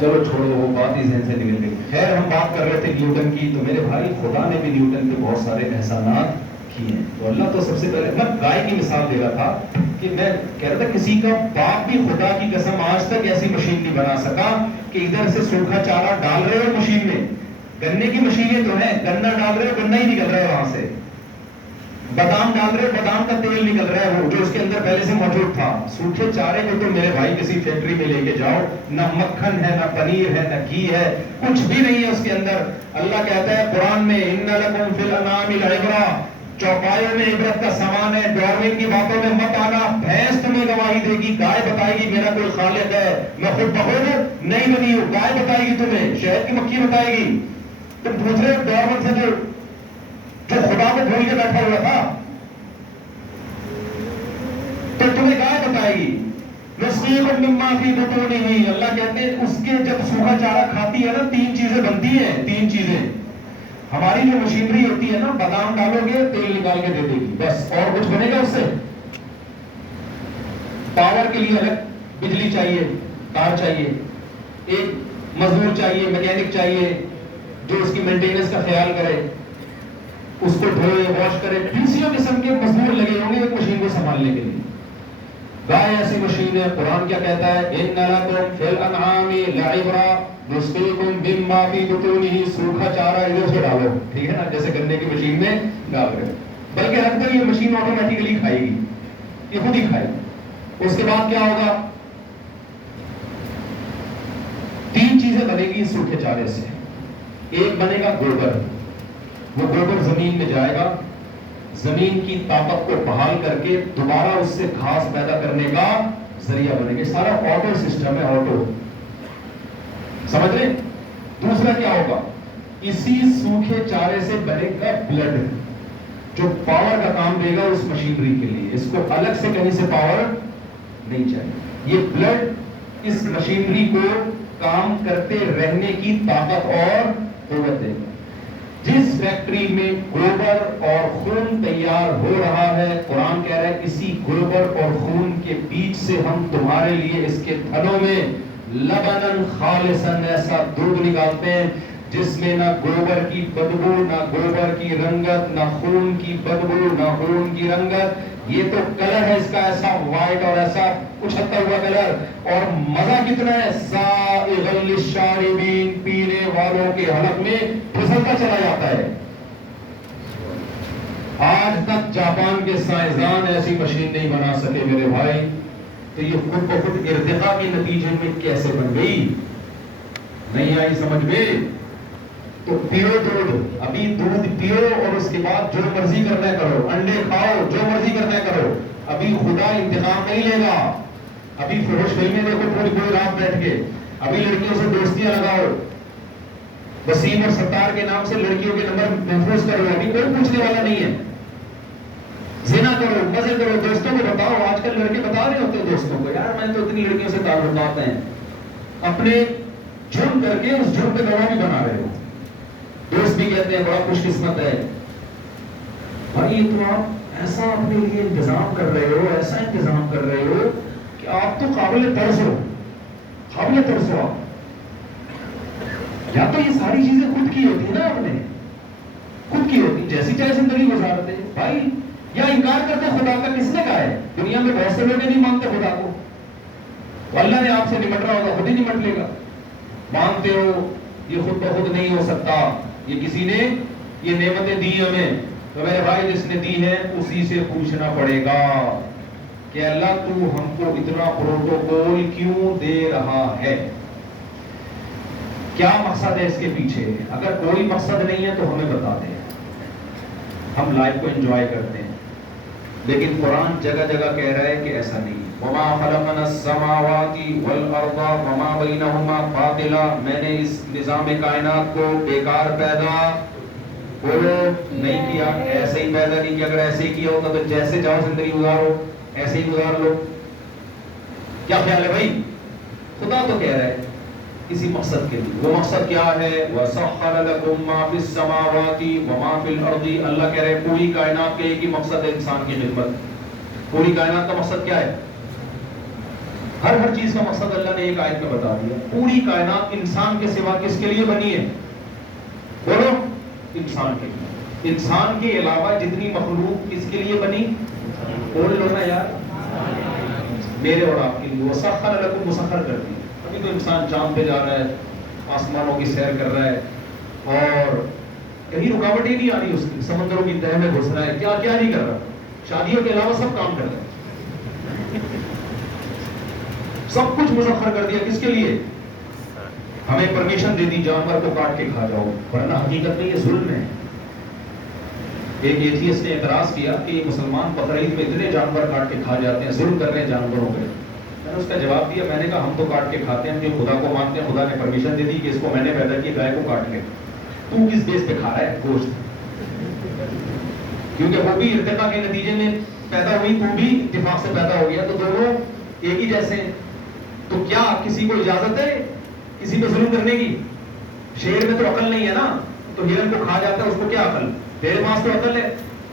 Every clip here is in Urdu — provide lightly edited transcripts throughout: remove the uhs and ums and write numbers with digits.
چلو چھوڑو وہ بات ہی ذہن سے نکل گئی. خیر ہم بات کر رہے تھے نیوٹن کی. تو میرے بھائی خدا نے بھی نیوٹن کے بہت سارے احسانات کیے ہیں. تو اللہ تو سب سے پہلے میں گائے کی مثال دے رہا تھا کہ میں کہہ رہا تھا کسی کا باپ بھی خدا کی قسم آج تک ایسی مشین نہیں بنا سکا کہ ادھر سے سوکھا چارہ ڈال رہے ہو مشین میں. گنے کی مشینیں تو ہیں, گنا ڈال رہے ہو گنا ہی نکل رہا ہے وہاں سے. بادام ڈال رہے ہو بادام کا تیل نکل رہا ہے وہ جو اس کے اندر پہلے سے موجود تھا. سوکھے چارے کو تو میرے بھائی کسی فیکٹری میں لے کے جاؤ, نہ مکھن ہے نہ پنیر ہے نہ گھی ہے, کچھ بھی نہیں ہے اس کے اندر. اللہ کہتا ہے قرآن میں ان لکم فی الانعام لعبرہ, چوپایوں میں عبرت کا سامان ہے. ڈارون کی باتوں میں مت آنا. بھینس تمہیں گواہی دے گی, گائے بتائے گی میرا کوئی خالق ہے, میں خود بخود نہیں بنی ہوں. گائے بتائے گی تمہیں, شہد کی مکھی بتائے گی. تم پوچھ رہے ہو ڈارون سے جو خدا کو بھول کے بیٹھا ہوا تھا, تو تمہیں گائے بتائے گی. نسقیکم مما فی بطونہ, اللہ کہتے ہیں اس کے جب سوکھا چارہ کھاتی ہے نا تین چیزیں بنتی ہیں. تین چیزیں. ہماری جو مشینری ہوتی ہے نا, بادام ڈالو گے تیل نکال کے دے دے گی بس, اور کچھ بنے گا اس سے؟ پاور کے لیے الگ بجلی چاہیے, تار چاہیے, ایک مزدور چاہیے, میکینک چاہیے جو اس کی مینٹیننس کا خیال کرے, اس کو دھوئے واش کرے. بیسیوں قسم کے مزدور لگے ہوں گے ایک مشین کو سنبھالنے کے لیے. گائے ایسی مشین ہے. قرآن کیا کہتا ہے؟ ان لکم فی الانعام لعبرہ نسقیکم مما فی بطونہ, سوکھا چارہ ادھر سے ڈالو, ٹھیک ہے نا, جیسے گنے کی مشین میں ڈال رہے. بلکہ رکھ دو, یہ مشین آٹومیٹیکلی کھائے گی, یہ خود ہی کھائے گی. اس کے بعد کیا ہوگا؟ تین چیزیں بنے گی سوکھے چارے سے. ایک بنے گا گوبر, وہ گوبر زمین میں جائے گا, زمین کی طاقت کو بحال کر کے دوبارہ اس سے گھاس پیدا کرنے کا ذریعہ بنے گا. سارا آٹو سسٹم ہے, آٹو, سمجھ رہے؟ دوسرا کیا ہوگا؟ اسی سوکھے چارے سے بنے گا بلڈ, جو پاور کا کام دے گا اس مشینری کے لیے. اس کو الگ سے کہیں سے پاور نہیں چاہیے. یہ بلڈ اس مشینری کو کام کرتے رہنے کی طاقت اور قوت دے گا. جس فیکٹری میں گوبر اور خون تیار ہو رہا ہے, قرآن کہہ رہا ہے اسی گوبر اور خون کے بیچ سے ہم تمہارے لیے اس کے تھنوں میں لبنن خالصاً, ایسا دودھ نکالتے ہیں جس میں نہ گوبر کی بدبو, نہ گوبر کی رنگت, نہ خون کی بدبو, نہ خون کی رنگت. یہ تو کلر ہے اس کا ایسا وائٹ اور ایسا اچھلتا ہوا کلر, اور مزہ کتنا ہے, سائغ للشاربین, پینے والوں کے حلق میں پھسلتا چلا جاتا ہے. آج تک جاپان کے سائنسدان ایسی مشین نہیں بنا سکے میرے بھائی. تو یہ خود بخود ارتقاء کے نتیجے میں کیسے بن گئی؟ نہیں آئی سمجھ میں؟ تو پیو دودھ, ابھی دودھ پیو اور اس کے بعد جو مرضی کرنا ہے کرو, انڈے کھاؤ, جو مرضی کرنا ہے کرو. ابھی خدا انتقام نہیں لے گا. ابھی فروش فلمیں دیکھو پوری پوری رات بیٹھ کے, ابھی لڑکیوں سے دوستیاں لگاؤ, وسیم اور ستار کے نام سے لڑکیوں کے نمبر محفوظ کرو, ابھی کوئی پوچھنے والا نہیں ہے. زنا کرو, مزے کرو, دوستوں کو بتاؤ. آج کل لڑکے بتا رہے ہوتے ہیں دوستوں کو, یار میں تو اتنی لڑکیوں سے تعلقات ہیں. اپنے جرم کر کے اس جرم پہ گواہ بھی بنا رہے ہو. دوست بھی کہتے ہیں بڑا خوش قسمت ہے. بھائی تو آپ ایسا اپنے لیے انتظام کر رہے ہو, ایسا انتظام کر رہے ہو کہ آپ تو قابل ترس ہو, قابل ترس ہو آپ. یا تو یہ ساری چیزیں خود کی ہوتی ہیں نا, آپ نے خود کی ہوتی, جیسی چاہے زندگی گزارتے ہیں بھائی. یا انکار کرتے خدا کا, کس نے کہا ہے؟ دنیا میں بہت سے لوگ نہیں مانتے خدا کو. اللہ نے آپ سے نمٹ رہا ہوگا, خود ہی نمٹ لے گا. مانتے ہو یہ خود بخود نہیں ہو سکتا, یہ کسی نے یہ نعمتیں دی ہمیں. تو میرے بھائی جس نے دی ہے اسی سے پوچھنا پڑے گا کہ اللہ تو ہم کو اتنا پروٹوکول کیوں دے رہا ہے, کیا مقصد ہے اس کے پیچھے؟ اگر کوئی مقصد نہیں ہے تو ہمیں بتا دیں. ہم لائف کو انجوائے کرتے ہیں, لیکن قرآن جگہ جگہ کہہ رہا ہے کہ ایسا نہیں. وما خلقنا السماوات والارض وما بینہما باطلا, میں نے اس نظام کائنات کو بیکار پیدا نہیں کیا, ایسے ہی پیدا نہیں کیا. اگر ایسے ہی کیا ہوتا تو جیسے چاہو زندگی گزارو, ایسے ہی گزار لو. کیا خیال ہے بھائی؟ خدا تو کہہ رہا ہے کسی مقصد کے لیے. وہ مقصد کیا ہے؟ وَسَخَّرَ لَكُم مَّا فِي السَّمَاوَاتِ وَمَا فِي الْأَرْضِ. اللہ کہہ رہے ہیں پوری کائنات کے ایک ہی مقصد ہے, انسان کی خدمت. پوری کائنات کا مقصد کیا ہے؟ ہر چیز کا مقصد اللہ نے ایک آیت میں بتا دیا. پوری کائنات انسان کے سوا کس کے لیے بنی ہے؟ بولو. انسان کے لیے. انسان کے علاوہ جتنی مخلوق کس کے لیے بنی؟ بول لو نا یار. میرے اور آپ کے لیے. وسخر لکم، مسخر کر دی. ابھی تو انسان چاند پہ جا رہا ہے، آسمانوں کی سیر کر رہا ہے، اور کہیں رکاوٹ ہی نہیں آ رہی اس کی. سمندروں کی تہہ میں گھس رہا ہے. کیا کیا نہیں کر رہا. شادیوں کے علاوہ سب کام کر رہا ہے. سب کچھ مسخر کر دیا. کس کے لیے؟ ہمیں پرمیشن دے دی جانور کو کاٹ کے کھا جاؤ، ورنہ حقیقت میں یہ ظلم ہے. ایک ایتھیسٹ نے اعتراض کیا کہ یہ مسلمان بقرعید میں اتنے جانور کاٹ کے کھا جاتے ہیں، ظلم کر رہے ہیں جانوروں پہ. میں نے اس کا جواب دیا، میں نے کہا ہم تو کاٹ کے کھاتے ہیں، جو خدا کو مانتے ہیں. خدا نے پرمیشن دے دی کہ اس کو میں نے پیدا کیا، گائے کو کاٹ لے. تو کس بیس پہ کھا رہا ہے گوشت؟ کیونکہ وہ بھی ارتقاء کے نتیجے میں پیدا ہوئی، تو بھی اتفاق سے پیدا ہو گیا، تو دونوں ایک ہی جیسے ہیں. تو کیا کسی کو اجازت ہے کسی پہ ظلم کرنے کی؟ شیر میں تو عقل نہیں ہے نا، تو ہرن کو کھا جاتا ہے، اس کو کیا عقل؟ تیرے پاس تو عقل ہے.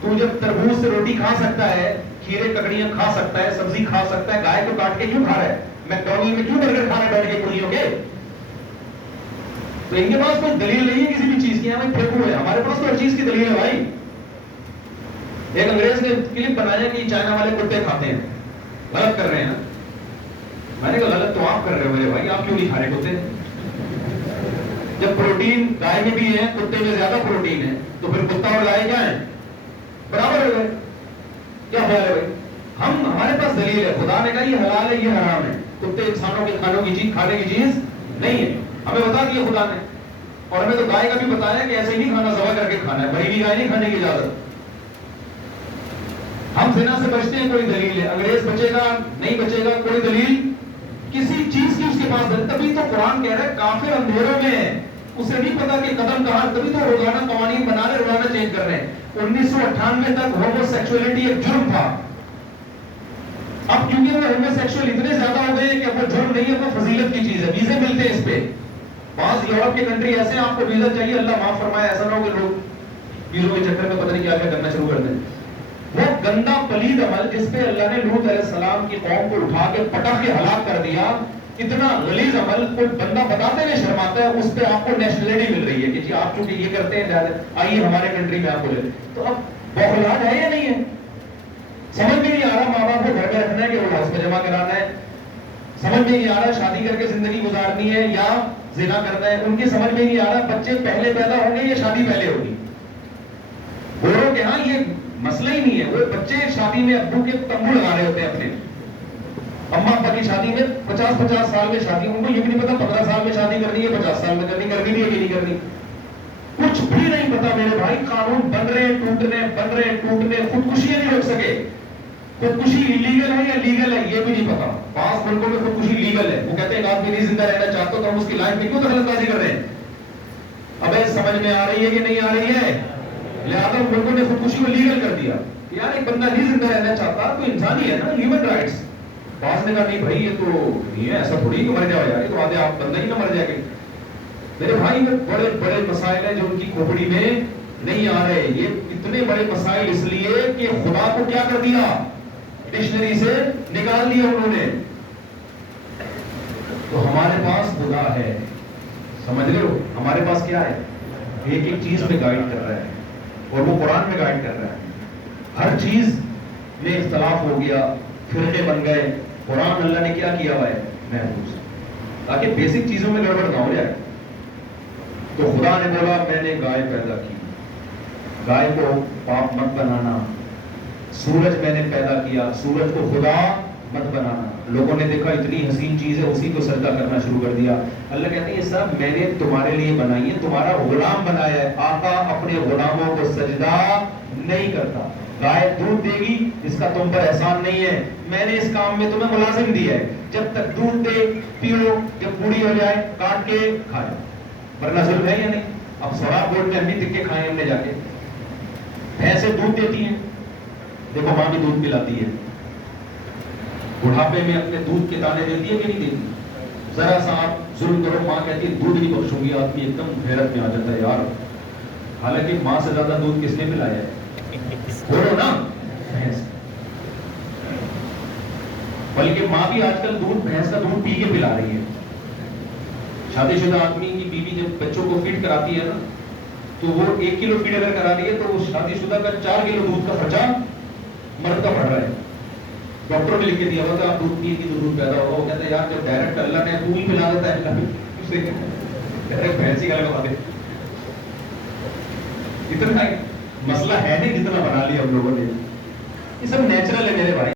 تو جب تربوز سے روٹی کھا سکتا ہے، کھیرے ککڑیاں کھا سکتا ہے، سبزی کھا سکتا ہے، گائے کو کاٹ کے کیوں کھا رہا ہے؟ میکڈونلڈ میں کیوں برگر کھا رہا ہے بیٹھ کے کڑیوں کے؟ تو ان کے پاس کوئی دلیل نہیں ہے کسی بھی چیز کی. ہمیں پھینکو ہے، ہمارے پاس تو ہر چیز کی دلیل ہے بھائی. ایک انگریز نے کلپ بنایا کہ چائنا والے کتے کھاتے ہیں، غلط کر رہے ہیں. میں نے کہا غلط تو آپ کر رہے ہو میرے بھائی، آپ کیوں نہیں کھا رہے کتے؟ جب پروٹین گائے میں بھی ہے، کتے میں زیادہ پروٹین ہے، تو پھر کتا اور گائے کیا ہے؟ برابر ہو گئے. کیا خیال ہے بھائی؟ ہمارے پاس دلیل ہے. خدا نے کہا یہ حلال ہے، یہ حرام ہے. کتے انسانوں کے کھانے کی چیز نہیں ہے. ہمیں بتا دیا خدا نے. اور ہمیں تو گائے کا بھی بتایا کہ ایسے ہی نہیں کھانا، ذبح کر کے کھانا ہے. مری ہوئی گائے نہیں کھانے کی اجازت. ہم زنا سے بچتے ہیں، کوئی دلیل ہے. انگریز بچے گا نہیں بچے گا، کوئی دلیل کسی چیز کی اس کے پاس ہے. تبھی تو قرآن کہہ رہا ہے کافر اندھیروں میں ہے، اسے نہیں پتا کہ قدم کہاں. تبھی تو روزانہ قوانین بنا رہے، روزانہ چینج کر رہے ہیں. 1998 تک ہومو سیکسولیٹی ایک جرم تھا. اب کیونکہ وہ ہومو سیکسول اتنے زیادہ ہو گئے کہ وہ جرم نہیں ہے، وہ فضیلت کی چیز ہے. ویزے ملتے ہیں اس پہ. بعض یورپ کے کنٹری ایسے ہیں، آپ کو ویزا چاہیے، اللہ معاف فرمائے ایسا نہ ہو کہ لوگ ویزوں کے چکر میں پتہ نہیں کیا کیا کرنا شروع کر دیں. وہ گندا پلید عمل جس پہ اللہ نے لوط علیہ السلام کی قوم کو اٹھا کے پٹک کے ہلاک کر دیا، اتنا غلیظ عمل کوئی بندہ بتاتے ہوئے شرماتا ہے. اس پہ آپ کو نیشنلٹی مل رہی ہے کہ جی آپ چونکہ یہ کرتے ہیں، آئیے ہمارے کنٹری میں آپ کو لے. تو اب بوخلاہٹ ہے یا نہیں ہے؟ سمجھ میں نہیں آ رہا ماں باپ کو گھر میں رکھنا ہے کہ وہ ہاؤس میں جمع کرانا ہے. سمجھ میں نہیں آ رہا شادی کر کے زندگی گزارنی ہے یا زنا کرنا ہے. ان کی سمجھ میں نہیں آ رہا بچے پہلے پیدا ہوں گے یا شادی پہلے ہوگی. گوروں کے ہاں یہ مسئلہ ہی نہیں ہے. وہ بچے شادی میں ابو کے تمبو لگا رہے ہوتے ہیں اپنے. اما ابا کی شادی میں 50 سال میں شادی. ان کو یہ بھی نہیں پتا 15 سال میں شادی کرنی ہے، 50 سال میں کرنی بھی ہے کہ نہیں کرنی. کچھ بھی نہیں پتا میرے بھائی. قانون بن رہے ٹوٹنے. خودکشیاں نہیں روک سکے. خودکشی انلیگل ہے یا لیگل ہے یہ بھی نہیں پتا. بعض ملکوں میں خودکشی لیگل ہے. وہ کہتے ہیں ایک آدمی نہیں زندہ رہنا چاہتا تو ہم اس کی لائف میں کیوں دخل اندازی کر رہے ہیں؟ ابے سمجھ میں آ رہی ہے کہ نہیں آ رہی ہے؟ لہٰذا ملکوں نے خودکشی کو لیگل کر دیا. یار ایک بندہ نہیں زندہ رہنا چاہتا تو انسان ہی ہے نا، ہیومن رائٹس. بعض نے کہا نہیں بھائی یہ تو نہیں ہے، ایسا تھوڑی کہ مر جاؤ یار، یہ تو آدھے آپ بندہ ہی نہ مر جائے گا. میرے بھائی میں بڑے مسائل ہیں جو ان کی کھوپڑی میں نہیں آ رہے. یہ اتنے بڑے مسائل اس لیے کہ خدا کو کیا کر دیا؟ ڈکشنری سے نکال دیا انہوں نے. تو ہمارے پاس خدا ہے، سمجھ رہے ہو؟ ہمارے پاس کیا ہے؟ ایک ایک چیز میں گائیڈ کر رہا ہے، اور وہ قرآن میں گائیڈ کر رہا ہے. ہر چیز میں اختلاف ہو گیا، فرقے بن گئے. قرآن اللہ نے کیا کیا ہوا ہے؟ محفوظ، تاکہ بیسک چیزوں میں گڑبڑ نہ ہو جائے. تو خدا نے بولا میں نے گائے پیدا کی، گائے کو پاپ مت بنانا. سورج میں نے پیدا کیا، سورج کو خدا مت بنانا. لوگوں نے دیکھا اتنی حسین چیز ہے، اسی کو سجدہ کرنا شروع کر دیا. اللہ کہتے ہیں یہ سب میں نے تمہارے لیے بنائی ہے، تمہارا غلام بنایا ہے. آقا اپنے غلاموں کو سجدہ نہیں کرتا. گائے دودھ دے گی، اس کا تم پر احسان نہیں ہے. میں نے اس کام میں تمہیں ملازم دیا ہے. جب تک دودھ دے پیو، جب بوڑھی ہو جائے کاٹ کے کھائے. ورنہ ظلم ہے یا نہیں؟ اب سوراخ بورڈ میں ہم بھی تکے کھائے ہم نے جا کے. بھینسیں دودھ دیتی ہیں، دیکھو ماں بھی دودھ پلاتی ہے. بڑھاپے میں اپنے دودھ کے دانے دیتی ہے کہ نہیں دیتی؟ ذرا سا آپ ظلم کرو، ماں کہتی ہے دودھ نہیں بخشوں گی. آدمی ایک دم حیرت میں آ جاتا ہے یار، حالانکہ ماں سے زیادہ دودھ کس نے پلایا ہے؟ بولو نا. بلکہ ماں بھی آج کل دودھ بھینس کا دودھ پی کے پلا رہی ہے. شادی شدہ آدمی کی بیوی جب بچوں کو فیڈ کراتی ہے نا تو وہ 1 کلو فیڈ اگر کرا رہی ہے تو وہ شادی شدہ کا 4 کلو دودھ کا خرچہ مرد کا پڑ رہا ہے. ڈاکٹر نے لکھ کے دیا ہوا کہ آپ دودھ پیے گی تو دودھ پیدا ہوگا. وہ کہتے ہیں یار جب ڈائریکٹ اللہ نے تو ہی پلا دیتا ہے, اللہ ڈائریکٹ بھینس ہی کا دے. اتنا مسئلہ ہے نہیں جتنا بنا لیا ہم لوگوں نے. یہ سب نیچرل ہے میرے بھائی.